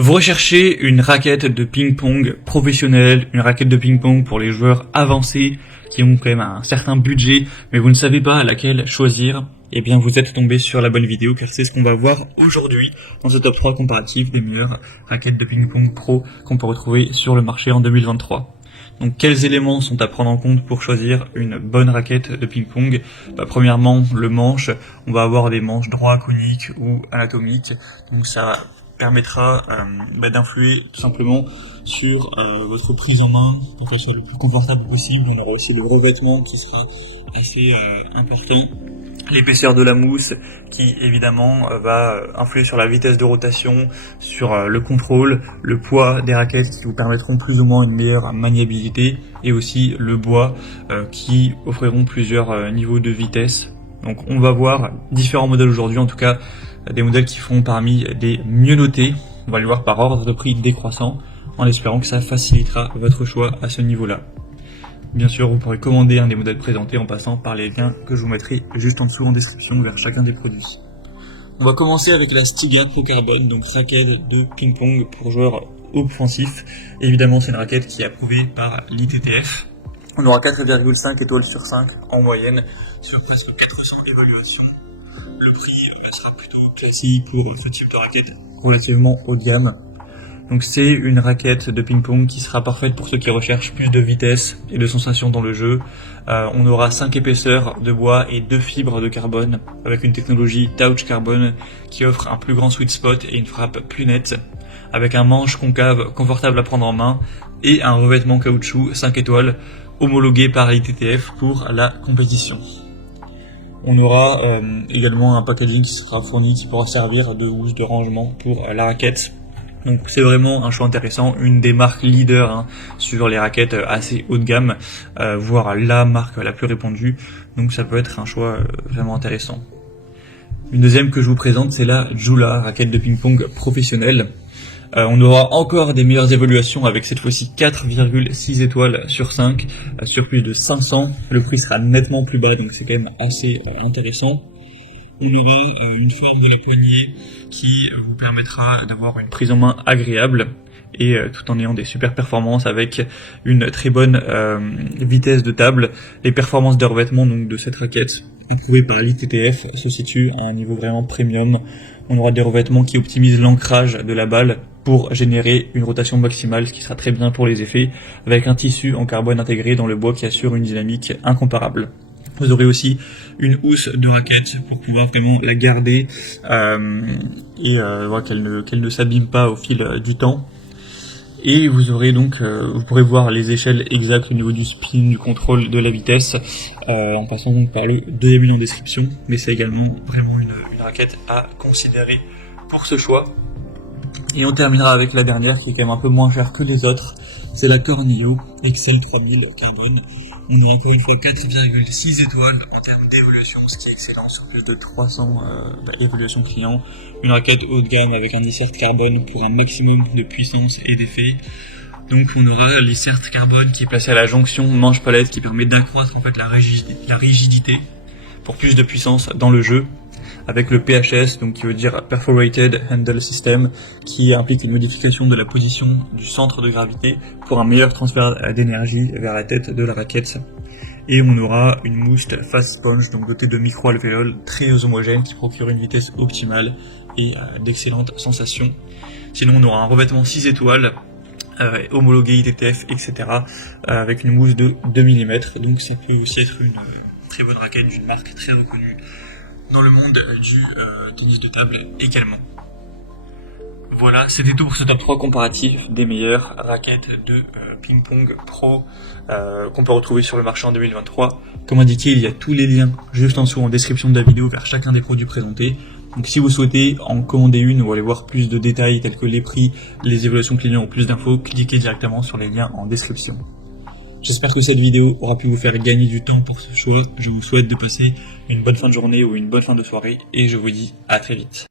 Vous recherchez une raquette de ping-pong professionnelle, une raquette de ping-pong pour les joueurs avancés qui ont quand même un certain budget, mais vous ne savez pas laquelle choisir. Eh bien, vous êtes tombé sur la bonne vidéo car c'est ce qu'on va voir aujourd'hui dans ce top 3 comparatif des meilleures raquettes de ping-pong pro qu'on peut retrouver sur le marché en 2023. Donc, quels éléments sont à prendre en compte pour choisir une bonne raquette de ping-pong? Premièrement, le manche. On va avoir des manches droits, coniques ou anatomiques. Donc, ça permettra d'influer tout simplement sur votre prise en main pour qu'elle soit le plus confortable possible. On aura aussi le revêtement qui sera assez important. L'épaisseur de la mousse qui évidemment va influer sur la vitesse de rotation, sur le contrôle, le poids des raquettes qui vous permettront plus ou moins une meilleure maniabilité, et aussi le bois qui offriront plusieurs niveaux de vitesse. Donc on va voir différents modèles aujourd'hui, en tout cas des modèles qui font parmi les mieux notés. On va les voir par ordre de prix décroissant en espérant que ça facilitera votre choix à ce niveau-là. Bien sûr, vous pourrez commander un des modèles présentés en passant par les liens que je vous mettrai juste en dessous en description vers chacun des produits. On va commencer avec la Stiga Pro Carbone, donc raquette de ping-pong pour joueurs offensifs. Évidemment, c'est une raquette qui est approuvée par l'ITTF. On aura 4,5 étoiles sur 5 en moyenne sur presque 400 évaluations. Le prix sera plutôt classique pour ce type de raquette relativement haut de gamme. Donc c'est une raquette de ping-pong qui sera parfaite pour ceux qui recherchent plus de vitesse et de sensations dans le jeu. On aura 5 épaisseurs de bois et 2 fibres de carbone avec une technologie Touch Carbone qui offre un plus grand sweet spot et une frappe plus nette, avec un manche concave confortable à prendre en main et un revêtement caoutchouc 5 étoiles homologué par l'ITTF pour la compétition. On aura également un packaging qui sera fourni qui pourra servir de housse de rangement pour la raquette. Donc c'est vraiment un choix intéressant, une des marques leaders sur les raquettes assez haut de gamme, voire la marque la plus répandue. Donc ça peut être un choix vraiment intéressant. Une deuxième que je vous présente, c'est la Joula, raquette de ping-pong professionnelle. On aura encore des meilleures évaluations avec cette fois-ci 4,6 étoiles sur 5 sur plus de 500. Le prix sera nettement plus bas, donc c'est quand même assez intéressant. On aura une forme de la poignée qui vous permettra d'avoir une prise en main agréable et tout en ayant des super performances avec une très bonne vitesse de table. Les performances de revêtement donc de cette raquette approuvée par l'ITTF se situent à un niveau vraiment premium. On aura des revêtements qui optimisent l'ancrage de la balle pour générer une rotation maximale, ce qui sera très bien pour les effets, avec un tissu en carbone intégré dans le bois qui assure une dynamique incomparable. Vous aurez aussi une housse de raquette pour pouvoir vraiment la garder et voir qu'elle ne s'abîme pas au fil du temps. Et vous aurez donc, vous pourrez voir les échelles exactes au niveau du spin, du contrôle, de la vitesse, en passant donc par le deuxième en description. Mais c'est également vraiment une raquette à considérer pour ce choix. Et on terminera avec la dernière qui est quand même un peu moins chère que les autres. C'est la Tornillo Excel 3000 Carbone. On a encore une fois 4,6 étoiles en termes d'évolution, ce qui est excellent, sur plus de 300 évaluations clients. Une raquette haut de gamme avec un insert carbone pour un maximum de puissance et d'effet. Donc on aura l'insert carbone qui est placé à la jonction manche-palette qui permet d'accroître en fait la rigidité pour plus de puissance dans le jeu, avec le PHS, donc qui veut dire Perforated Handle System, qui implique une modification de la position du centre de gravité pour un meilleur transfert d'énergie vers la tête de la raquette. Et on aura une mousse Fast Sponge, donc dotée de micro-alvéoles très homogènes qui procurent une vitesse optimale et d'excellentes sensations. Sinon on aura un revêtement 6 étoiles, homologué ITTF, etc., avec une mousse de 2 mm, donc ça peut aussi être une très bonne raquette d'une marque très reconnue dans le monde du tennis de table également. Voilà, c'était tout pour ce top 3 comparatif des meilleures raquettes de ping-pong pro qu'on peut retrouver sur le marché en 2023. Comme indiqué, il y a tous les liens juste en dessous en description de la vidéo vers chacun des produits présentés. Donc si vous souhaitez en commander une ou aller voir plus de détails tels que les prix, les évaluations clients ou plus d'infos, cliquez directement sur les liens en description. J'espère que cette vidéo aura pu vous faire gagner du temps pour ce choix. Je vous souhaite de passer une bonne fin de journée ou une bonne fin de soirée et je vous dis à très vite.